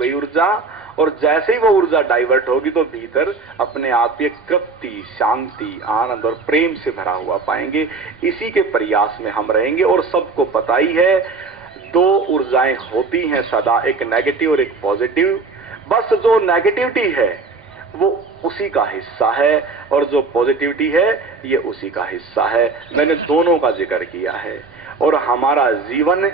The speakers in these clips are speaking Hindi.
गई ऊर्जा, और जैसे ही वो ऊर्जा डाइवर्ट होगी तो भीतर अपने आप ये तृप्ति, शांति, आनंद और प्रेम से भरा हुआ पाएंगे। इसी के प्रयास में हम रहेंगे। और सबको पता ही है, दो ऊर्जाएं होती हैं सदा, एक नेगेटिव और एक पॉजिटिव। बस जो नेगेटिविटी है वो उसी का हिस्सा है, और जो पॉजिटिविटी है ये उसी का हिस्सा है। मैंने दोनों का जिक्र किया है। और हमारा जीवन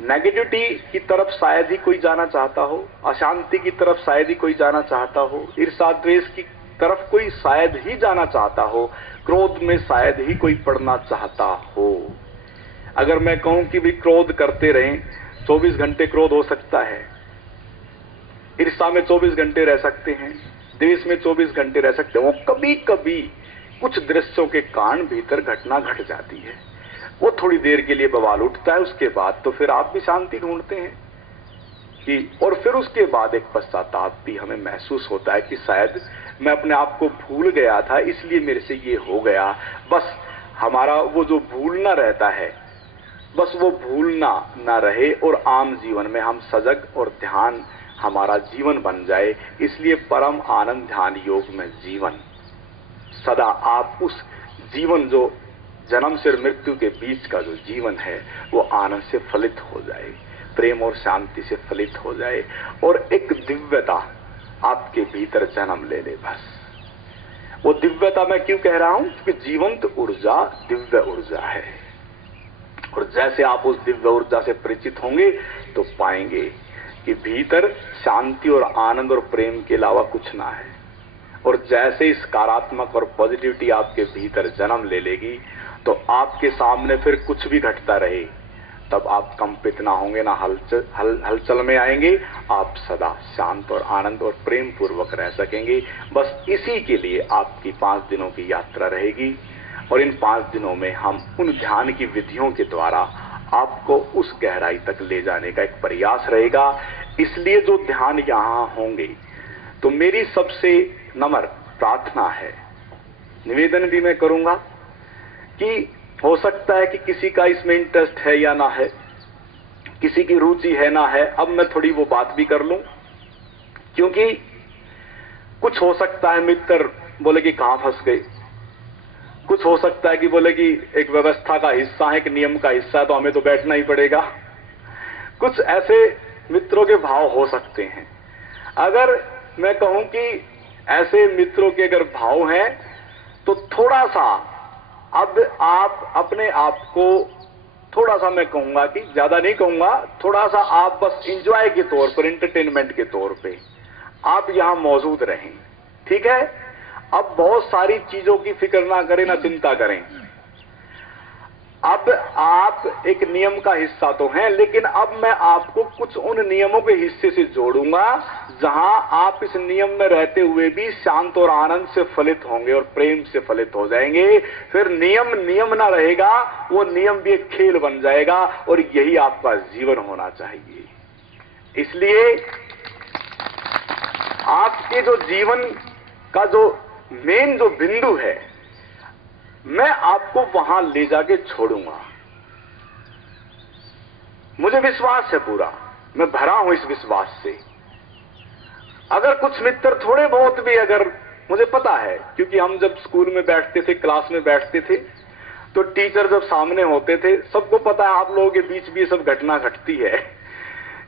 नेगेटिविटी की तरफ शायद ही कोई जाना चाहता हो, अशांति की तरफ शायद ही कोई जाना चाहता हो, ईर्ष्या द्वेष की तरफ कोई शायद ही जाना चाहता हो, क्रोध में शायद ही कोई पड़ना चाहता हो। अगर मैं कहूं कि भी क्रोध करते रहें, 24 घंटे क्रोध हो सकता है, ईर्ष्या में 24 घंटे रह सकते हैं, द्वेष में 24 घंटे रह सकते हैं। वो कभी कभी कुछ दृश्यों के कारण भीतर घटना घट जाती है, वो थोड़ी देर के लिए बवाल उठता है, उसके बाद तो फिर आप भी शांति ढूंढते हैं कि, और फिर उसके बाद एक पश्चाताप भी हमें महसूस होता है कि शायद मैं अपने आप को भूल गया था, इसलिए मेरे से ये हो गया। बस हमारा वो जो भूलना रहता है, बस वो भूलना ना रहे, और आम जीवन में हम सजग और ध्यान हमारा जीवन बन जाए। इसलिए परम आनंद ध्यान योग में जीवन सदा, आप उस जीवन जो जन्म से मृत्यु के बीच का जो जीवन है वो आनंद से फलित हो जाए, प्रेम और शांति से फलित हो जाए, और एक दिव्यता आपके भीतर जन्म ले ले। बस वो दिव्यता मैं क्यों कह रहा हूं, क्योंकि जीवंत ऊर्जा दिव्य ऊर्जा है। और जैसे आप उस दिव्य ऊर्जा से परिचित होंगे तो पाएंगे कि भीतर शांति और आनंद और प्रेम के अलावा कुछ ना है। और जैसे इस सकारात्मक और पॉजिटिविटी आपके भीतर जन्म ले लेगी तो आपके सामने फिर कुछ भी घटता रहे तब आप कंपित ना होंगे, ना हलचल में आएंगे। आप सदा शांत और आनंद और प्रेम पूर्वक रह सकेंगे। बस इसी के लिए आपकी 5 दिनों की यात्रा रहेगी, और इन 5 दिनों में हम उन ध्यान की विधियों के द्वारा आपको उस गहराई तक ले जाने का एक प्रयास रहेगा। इसलिए जो ध्यान यहां होंगे तो मेरी सबसे नम्र प्रार्थना है, निवेदन भी मैं करूंगा कि हो सकता है कि किसी का इसमें इंटरेस्ट है या ना है, किसी की रुचि है ना है। अब मैं थोड़ी वो बात भी कर लूं, क्योंकि कुछ हो सकता है मित्र बोले कि कहां फंस गए, कुछ हो सकता है कि बोले कि एक व्यवस्था का हिस्सा है, एक नियम का हिस्सा है तो हमें तो बैठना ही पड़ेगा। कुछ ऐसे मित्रों के भाव हो सकते हैं। अगर मैं कहूं कि ऐसे मित्रों के अगर भाव हैं तो थोड़ा सा अब आप अपने आप को थोड़ा सा, मैं कहूंगा कि ज्यादा नहीं कहूंगा, थोड़ा सा आप बस एंजॉय के तौर पर, एंटरटेनमेंट के तौर पे आप यहां मौजूद रहें, ठीक है। अब बहुत सारी चीजों की फिक्र ना करें, ना चिंता करें। अब आप एक नियम का हिस्सा तो हैं, लेकिन अब मैं आपको कुछ उन नियमों के हिस्से से जोड़ूंगा जहां आप इस नियम में रहते हुए भी शांत और आनंद से फलित होंगे और प्रेम से फलित हो जाएंगे। फिर नियम नियम ना रहेगा, वो नियम भी एक खेल बन जाएगा, और यही आपका जीवन होना चाहिए। इसलिए आपके जो जीवन का जो मेन जो बिंदु है, मैं आपको वहां ले जाके छोड़ूंगा। मुझे विश्वास है पूरा, मैं भरा हूं इस विश्वास से। अगर कुछ मित्र थोड़े बहुत भी, अगर मुझे पता है, क्योंकि हम जब स्कूल में बैठते थे, क्लास में बैठते थे, तो टीचर जब सामने होते थे, सबको पता है आप लोगों के बीच भी सब घटना घटती है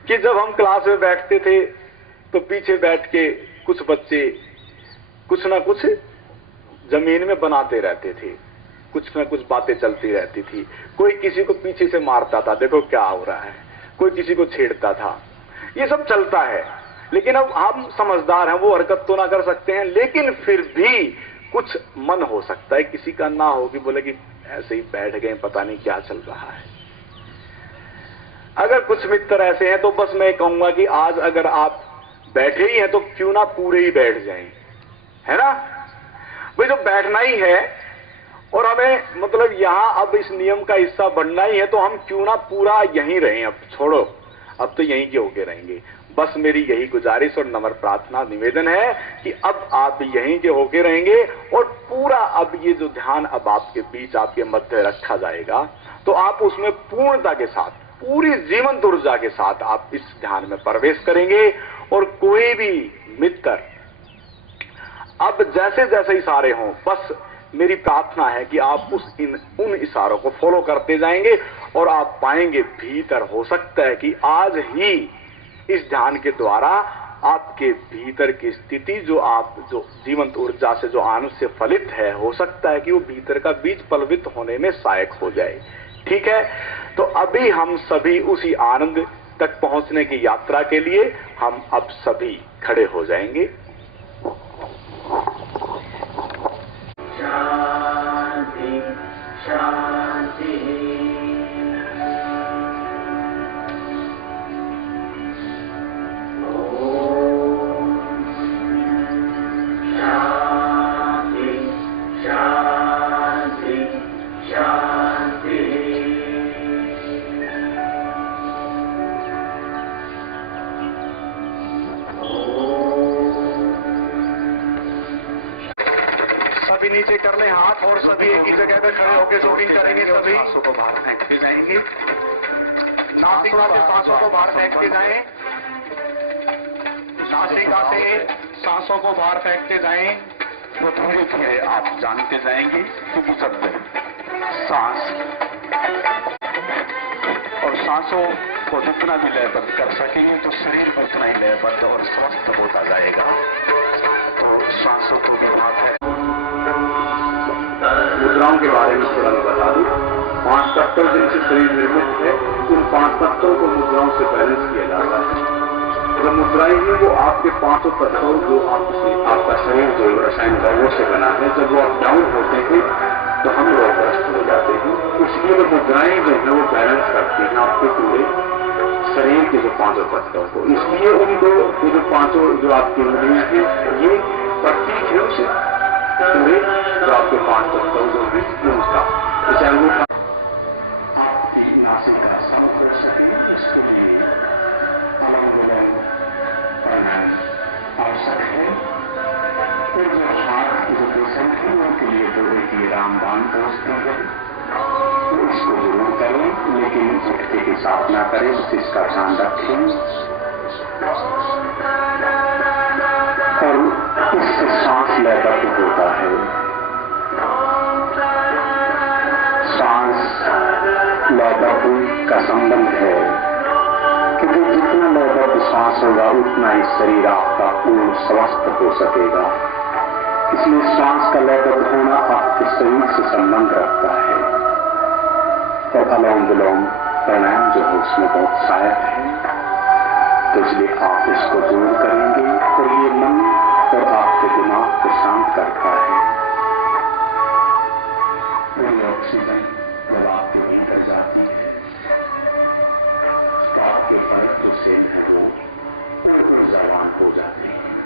कि जब हम क्लास में बैठते थे तो पीछे बैठ के कुछ बच्चे कुछ ना कुछ जमीन में बनाते रहते थे, कुछ ना कुछ बातें चलती रहती थी। कोई किसी को पीछे से मारता था, देखो क्या हो रहा है, कोई किसी को छेड़ता था, ये सब चलता है। लेकिन अब हम समझदार हैं, वो हरकत तो ना कर सकते हैं, लेकिन फिर भी कुछ मन हो सकता है किसी का ना हो कि बोले कि ऐसे ही बैठ गए, पता नहीं क्या चल रहा है। अगर कुछ मित्र ऐसे हैं तो बस मैं कहूंगा कि आज अगर आप बैठे ही हैं तो क्यों ना पूरे ही बैठ जाएं, है ना भाई। जो बैठना ही है और हमें मतलब यहां अब इस नियम का हिस्सा बनना ही है, तो हम क्यों ना पूरा यहीं रहें। अब छोड़ो, अब तो यहीं के होके रहेंगे। बस मेरी यही गुजारिश और नम्र प्रार्थना निवेदन है कि अब आप यहीं के होके रहेंगे, और पूरा अब ये जो ध्यान अब आपके बीच, आपके मध्य रखा जाएगा, तो आप उसमें पूर्णता के साथ पूरी जीवंत ऊर्जा के साथ आप इस ध्यान में प्रवेश करेंगे। और कोई भी मित्र अब जैसे जैसे इशारे हों, बस मेरी प्रार्थना है कि आप उन इशारों को फॉलो करते जाएंगे और आप पाएंगे भीतर, हो सकता है कि आज ही इस ध्यान के द्वारा आपके भीतर की स्थिति जो जीवंत ऊर्जा से, जो आनंद से फलित है, हो सकता है कि वो भीतर का बीज फलवित होने में सहायक हो जाए। ठीक है, तो अभी हम सभी उसी आनंद तक पहुंचने की यात्रा के लिए हम अब सभी खड़े हो जाएंगे। शांति शांति सभी नीचे कर लें हाथ और सभी एक ही जगह पे खड़े होकर जॉगिंग करेंगे। सभी सांसों को बाहर फेंकते जाएंगे, नासिका से सांसों को बाहर फेंकते जाएं, नासिका से सांसों को बाहर फेंकते जाएं। तो धीरे धीरे आप जानते जाएंगे क्योंकि जब सांस और सांसों को जितना भी लयबद्ध कर सकेंगे तो शरीर उतना ही लयबद्ध और स्वस्थ होता जाएगा। तो सांसों को भी बात है। मुद्राओं के बारे में थोड़ा मैं बता दूं। 5 तत्व जिनसे शरीर निर्मित है, उन 5 तत्वों को मुद्राओं से बैलेंस किया जाता है। जो मुद्राएं हैं वो आपके 5 तत्वों जो आपका शरीर जो रसायन द्रव्यों से बना है, जब वो अप डाउन होते हैं तो हम रोगग्रस्त हो जाते हैं। इसलिए वो मुद्राएं जो है वो बैलेंस करती हैं आपके पूरे शरीर के जो 5 तत्वों को। इसलिए उनको ये जो 5 जो आपकी उंगलियां हैं ये प्रतीक है उसे पूरे जो आपके 5 तत्व जो है उनका। इस अंगूठा आपकी नासिका साफ कर सके इसके लिए अनुलोम विलोम प्राणायाम आवश्यक है। और जो हाथ जो पेशेंट है उनके लिए तो एक रामबाण पहुंचते हैं, तो इसको जरूर करें, लेकिन झटके के साथ ना करें, इसका ध्यान रखें। और इससे सांस लयबद्ध होता है। सांस लयबद्ध का संबंध है क्योंकि जितना लयबद्ध सांस होगा उतना ही शरीर आपका पूर्ण स्वस्थ हो सकेगा। इसलिए सांस का लयबद्ध होना आपके शरीर से संबंध रखता है। और अनुलोम विलोम प्राणायाम जो है उसमें बहुत सहायक है। तो इसलिए आप इसको दूर करेंगे और ये मन और आपके दिमाग को शांत करता है। पूरी ऑक्सीजन जब आपके भीतर जाती है तो आपके फर्क जो सेल है वो ऊर्जावान हो जाते हैं।